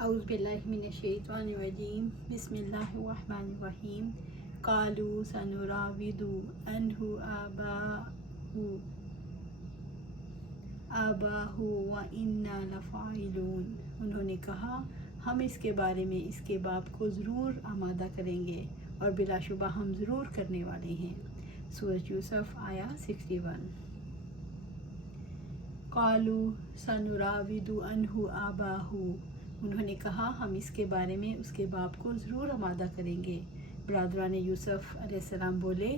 अऊज़ु बिल्लाहि मिनश्शैतानिर्रजीम बिस्मिल्लाहिर्रहमानिर्रहीम क़ालू सनुराविदु अन्हु आबाहु व इन्ना लफ़ाइलून। उन्होंने कहा हम इसके बारे में इसके बाप को ज़रूर आमादा करेंगे और बिलाशुबा हम ज़रूर करने वाले हैं। सूरह यूसुफ आया 61। क़ालू सनुराविदु अन्हु आबाहु। उन्होंने कहा हम इसके बारे में उसके बाप को ज़रूर आमादा करेंगे। बरादरान यूसुफ अलैहिस्सलाम बोले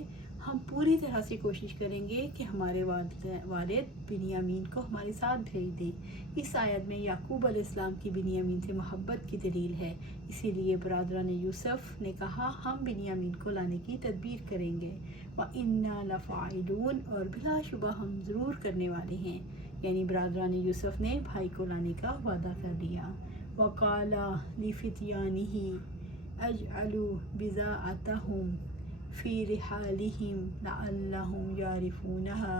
हम पूरी तरह से कोशिश करेंगे कि हमारे वालिद बिनियामीन को हमारे साथ भेज दें। इस आयत में याकूब अलैहिस्सलाम की बिनियामीन से मोहब्बत की दलील है, इसीलिए बरादरान यूसुफ ने कहा हम बिनियामीन को लाने की तदबीर करेंगे। व इन्ना लफ़ाइलून, और बिलाशुबा हम ज़रूर करने वाले हैं। यानी बरादरान यूसुफ ने भाई को लाने का वादा कर लिया। वक़ाला लिफ़ित्यानिही अजअलू बिज़ाअतहुम फ़ी रिहालिहिम लअल्लहुम यारिफ़ूनहा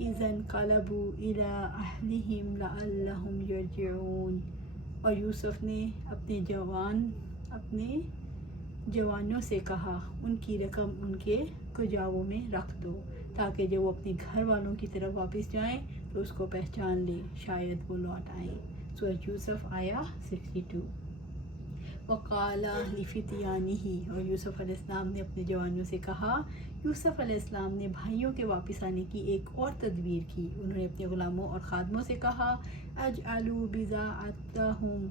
इज़नक़लबू इला अहलिहिम लअल्लहुम यरजिऊन। और यूसुफ ने अपने जवानों से कहा उनकी रकम उनके कुजावों में रख दो, ताकि जब वो अपने घर वालों की तरफ वापस जाएं तो उसको पहचान ले, शायद वो लौट आएँ। सूरह यूसुफ आया 62। वक़ाला लिफ़ित्यानिही, और यूसुफ अलैहिस्सलाम ने अपने जवानों से कहा। यूसुफ अलैहिस्सलाम ने भाइयों के वापस आने की एक और तदबीर की। उन्होंने अपने ग़ुलामों और ख़ादमों से कहा अजअलू बिज़ाअतहुम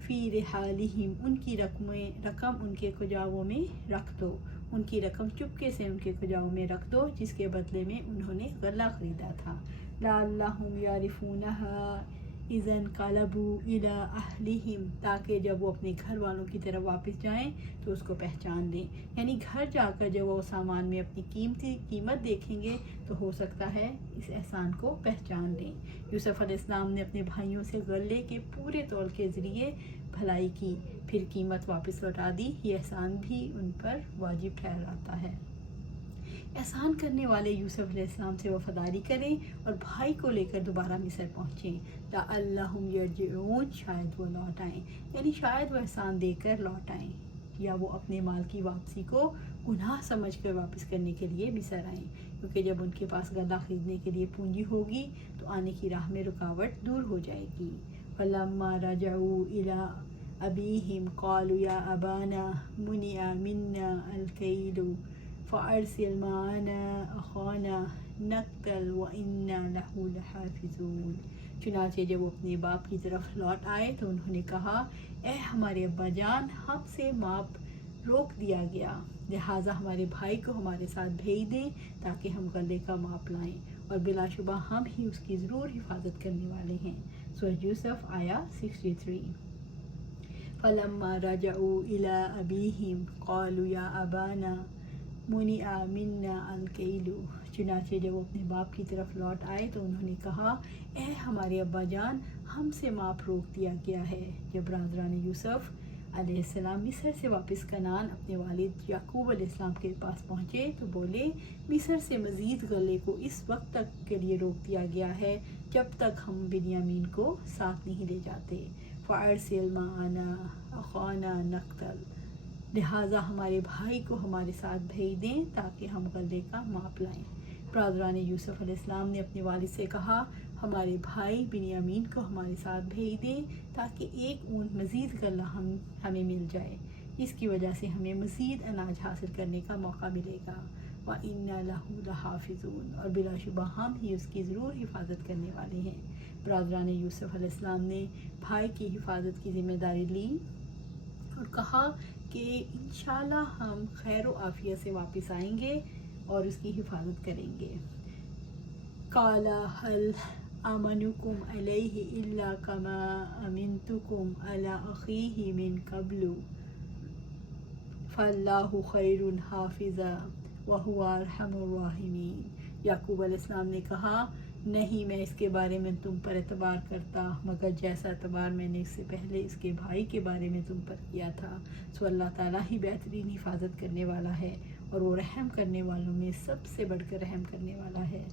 फ़ी रिहालिहिम, उनकी रकम उनके कुजावों में रख दो। उनकी रकम चुपके से उनके कुजावों में रख दो, जिसके बदले में उन्होंने गला ख़रीदा था। लअल्लहुम यारिफ़ूनहा इज़नक़लबू इला अहलिहिम, ताकि जब वो अपने घर वालों की तरफ वापस जाएं तो उसको पहचान लें। यानी घर जाकर जब वो सामान में अपनी कीमत देखेंगे तो हो सकता है इस एहसान को पहचान लें। यूसुफ अलैहिस्सलाम ने अपने भाइयों से गले के पूरे तौल के ज़रिए भलाई की, फिर कीमत वापस लौटा दी। ये एहसान भी उन पर वाजिब ठहराता है। एहसान करने वाले यूसुफ अलैहिस्सलाम से वफ़ादारी करें और भाई को लेकर दोबारा मिस्र पहुँचें। लअल्लहुम यरजिऊन, शायद वो लौट आएँ, यानी शायद वो एहसान देकर लौट आएँ, या वो अपने माल की वापसी को गुनाह समझकर वापस करने के लिए मिस्र आएँ, क्योंकि जब उनके पास गला ख़रीदने के लिए पूंजी होगी तो आने की राह में रुकावट दूर हो जाएगी। फलम्मा रजऊ इला अबीहिम क़ालू या अबाना मुनिअ मिन्ना अल-कैलु फ़अरसिल माअना अख़ाना नक़तल व इन्ना लहू लहाफ़िज़ून। चुनांचे जब वो अपने बाप की तरफ लौट आए तो उन्होंने कहा ए हमारे अब्बा जान, हमसे माप रोक दिया गया, लिहाजा हमारे भाई को हमारे साथ भेज दें ताकि हम गले का माप लाएं, और बिलाशुबा हम ही उसकी ज़रूर हिफाजत करने वाले हैं। सूरह यूसुफ आया 63। फलम्मा रजऊ इला अबीहिम क़ालू या अबाना मुनिअ मिन्ना अल-कैलु। चुनांचे जब वो अपने बाप की तरफ लौट आए तो उन्होंने कहा ए हमारे अब्बा जान, हमसे माप रोक दिया गया है। जब बरादरान यूसुफ अलैहिस्सलाम मिस्र से वापस कनान अपने वालिद याकूब अलैहिस्सलाम के पास पहुँचे तो बोले मिस्र से मज़ीद गले को इस वक्त तक के लिए रोक दिया गया है जब तक हम बिनियामीन को साथ नहीं ले जाते। फ़अरसिल माअना अख़ाना नक़तल, लिहाजा हमारे भाई को हमारे साथ भेज दें ताकि हम गले का माप लाएं। बरादरान यूसुफ अलैहिस्सलाम ने अपने वालिद से कहा हमारे भाई बिनियामीन को हमारे साथ भेज दें ताकि एक ऊन मज़ीद गला हमें मिल जाए, इसकी वजह से हमें मज़ीद अनाज हासिल करने का मौका मिलेगा। व इन्ना लहू लहाफ़िज़ून, और बिलाशुबा हम ही उसकी ज़रूर हिफाजत करने वाले हैं। बरादरान यूसुफ अलैहिस्सलाम ने भाई की हिफाजत की ज़िम्मेदारी ली और कहा कि इंशाल्लाह हम खैर व आफियत से वापस आएंगे और उसकी हिफाजत करेंगे। काला हल आमनुकुम अलैहि इल्ला कमा अमिनतुकुम अला अखीहि मिन कब्लु फल्लाहु खैरुन हाफिज़ा व हुवा अरहमुर राहिमीन। याकूब अलैहिस्सलाम ने कहा नहीं, मैं इसके बारे में तुम पर एतबार करता मगर जैसा एतबार मैंने इससे पहले इसके भाई के बारे में तुम पर किया था। सो अल्लाह ताला ही बेहतरीन हिफाजत करने वाला है और वो रहम करने वालों में सबसे बढ़कर रहम करने वाला है।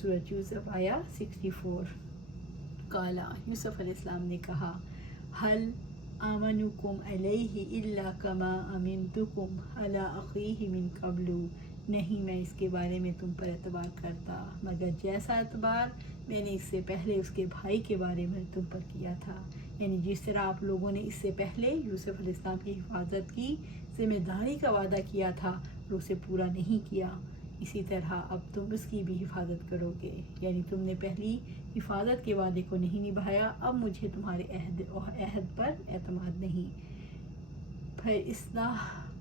सूरह यूसुफ आया 64। काला यूसुफ अलैहिस्सलाम ने कहा हल आमनुकुम अलैहि इल्ला कमा अमिनतुकुम अला अखीहि मिन कब्लु, नहीं मैं इसके बारे में तुम पर एतबार करता मगर जैसा एतबार मैंने इससे पहले उसके भाई के बारे में तुम पर किया था। यानी जिस तरह आप लोगों ने इससे पहले यूसुफ अलैहिस्सलाम की हिफाजत की जिम्मेदारी का वादा किया था और उसे पूरा नहीं किया, इसी तरह अब तुम उसकी भी हिफाजत करोगे। यानी तुमने पहली हिफाजत के वादे को नहीं निभाया, अब मुझे तुम्हारे अहद पर एतमाद नहीं। फिर इस्लाह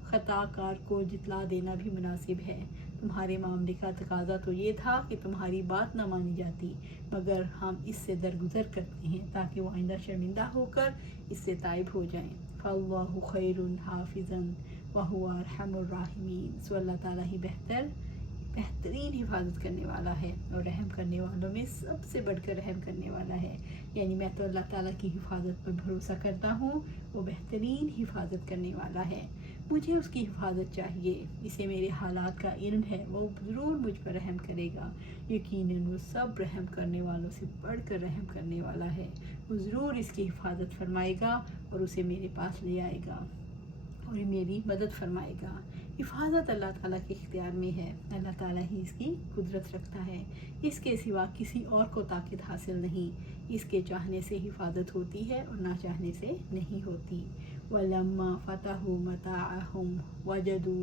खताकार को जितला देना भी मुनासिब है। तुम्हारे मामले का तकाजा तो ये था कि तुम्हारी बात न मानी जाती, मगर हम इससे दरगुजर करते हैं ताकि वो आइंदा शर्मिंदा होकर इससे ताइब हो जाएं। फल्लाहु खैरुन हाफिज़न व हुवा अरहमुर राहिमीन, सो अल्लाह ताला ही बेहतरीन हिफाजत करने वाला है और रहम करने वालों में सबसे बढ़कर रहम करने वाला है। यानी मैं तो अल्लाह ताला की हिफाजत पर भरोसा करता हूँ, वो बेहतरीन हिफाजत करने वाला है। मुझे उसकी हिफाजत चाहिए, इसे मेरे हालात का इल्म है, वो ज़रूर मुझ पर रहम करेगा। यकीनन वो सब रहम करने वालों से बढ़कर रहम करने वाला है। वो ज़रूर इसकी हिफाजत फरमाएगा और उसे मेरे पास ले आएगा और मेरी मदद फरमाएगा। हिफाजत अल्लाह ताला के इख्तियार में है, अल्लाह ताला ही इसकी कुदरत रखता है, इसके सिवा किसी और को ताकत हासिल नहीं। इसके चाहने से हिफाजत होती है और ना चाहने से नहीं होती। वलम्मा फतहु मताअहुम वजदू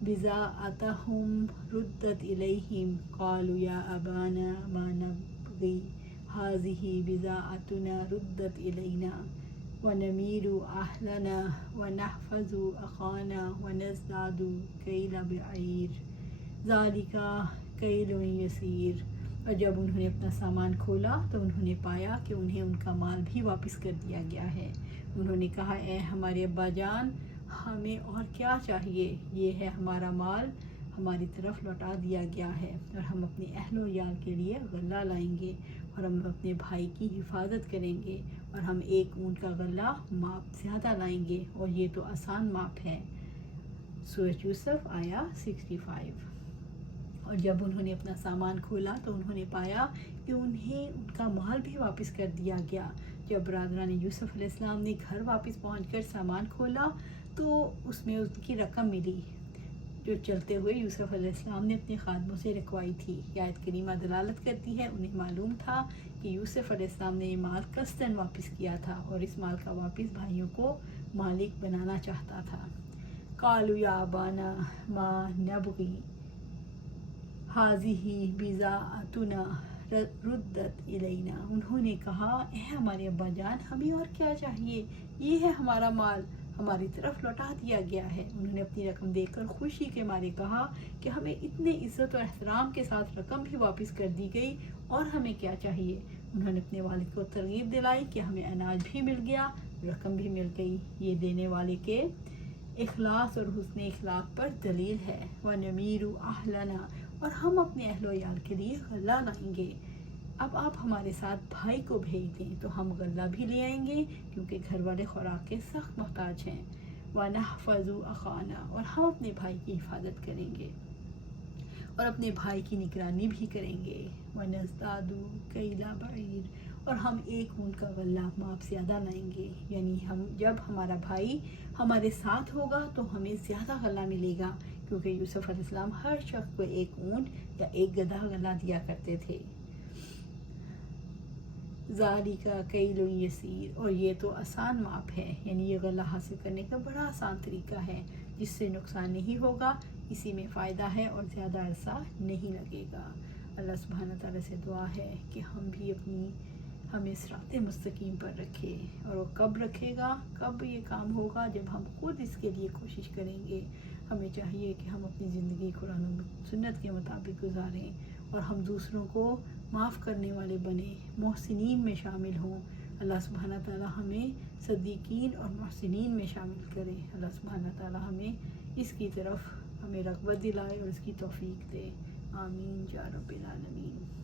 बिज़ाअतहुम रुद्दत इलैहिम क़ालू या अबाना मा नबग़ी हाज़िही बिज़ाअतुना रुद्दत इलैना वनमीरु अहलना वनहफ़ज़ु अख़ाना वनज़दादु कैल बईर ज़ालिका कैलुन यसीर। और जब उन्होंने अपना सामान खोला तो उन्होंने पाया कि उन्हें उनका माल भी वापस कर दिया गया है। उन्होंने कहा, ए हमारे अब्बा जान, हमें और क्या चाहिए, ये है हमारा माल हमारी तरफ लौटा दिया गया है और हम अपने अहलो याल के लिए गल्ला लाएंगे और हम अपने भाई की हिफाजत करेंगे और हम एक ऊँट का गल्ला माप ज़्यादा लाएंगे और ये तो आसान माप है। सूरह यूसुफ आया 65। और जब उन्होंने अपना सामान खोला तो उन्होंने पाया कि उन्हें उनका माल भी वापस कर दिया गया। जब बरादरान यूसुफ अलैहिस्सलाम ने घर वापस पहुंचकर सामान खोला तो उसमें उनकी रकम मिली जो चलते हुए यूसुफ अलैहिस्सलाम ने अपने खादमों से रखवाई थी। आयत करीमा दलालत करती है, उन्हें मालूम था कि यूसुफ अलैहिस्सलाम ने ये माल कस्तन वापस किया था और इस माल का वापस भाइयों को मालिक बनाना चाहता था। कालू या अबाना मा नबगी हाज़िही बिज़ाअतुना रुद्दत इलैना, उन्होंने कहा, ए हमारे अब्बा जान, हमें और क्या चाहिए, ये है हमारा माल हमारी तरफ लौटा दिया गया है। उन्होंने अपनी रकम देखकर खुशी के मारे कहा कि हमें इतने इज्जत और एहतराम के साथ रकम भी वापस कर दी गई और हमें क्या चाहिए। उन्होंने अपने वालिद को तरगीब दिलाई कि हमें अनाज भी मिल गया, रकम भी मिल गई। ये देने वाले के इखलास और हुस्न इखलाक पर दलील है। व नमीरु अहलना, और हम अपने अहलो याल के लिए गल्ला लाएंगे। अब आप हमारे साथ भाई को भेज दें तो हम गल्ला भी ले आएंगे क्योंकि घर वाले खुराक के सख्त मोहताज हैं। व नहफ़ज़ु अख़ाना, और हम अपने भाई की हिफाजत करेंगे और अपने भाई की निगरानी भी करेंगे। व नज़दादु कैला बईर, और हम एक ऊँट का गल्ला माप ज़्यादा लाएंगे। यानी हम जब हमारा भाई हमारे साथ होगा तो हमें ज़्यादा गल्ला मिलेगा क्योंकि यूसुफ अलैहिस्सलाम हर शख्स को एक ऊँट या एक गधा गल्ला दिया करते थे। ज़ालिका कैलुन यसीर, और ये तो आसान माप है। यानी ये गल्ला हासिल करने का बड़ा आसान तरीका है जिससे नुकसान नहीं होगा, इसी में फ़ायदा है और ज़्यादा अरसा नहीं लगेगा। अल्लाह सुब्हानहू तआला से दुआ है कि हम भी हमें सिराते मुस्तकीम पर रखे। और वो कब रखेगा, कब ये काम होगा, जब हम खुद इसके लिए कोशिश करेंगे। हमें चाहिए कि हम अपनी ज़िंदगी कुरान और सुन्नत के मुताबिक गुजारें और हम दूसरों को माफ़ करने वाले बने, मोहसिनीन में शामिल हों। अल्लाह सुब्हानहू तआला हमें सद्दीकीन और मोहसिनीन में शामिल करे। अल्लाह सुब्हानहू तआला हमें इसकी तरफ हमें रग़बत दिलाए और इसकी तौफ़ीक दे। आमीन या रब्बिल आलमीन।